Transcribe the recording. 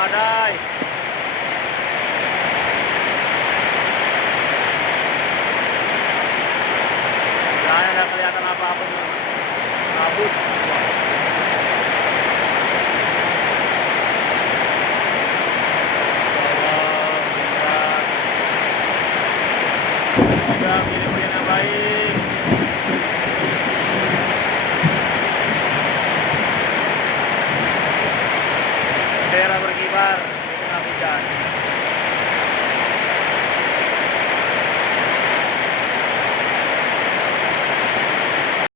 badai. Jangan ada kelihatan apa-apa nih. Kabut. Semoga pilih yang baik.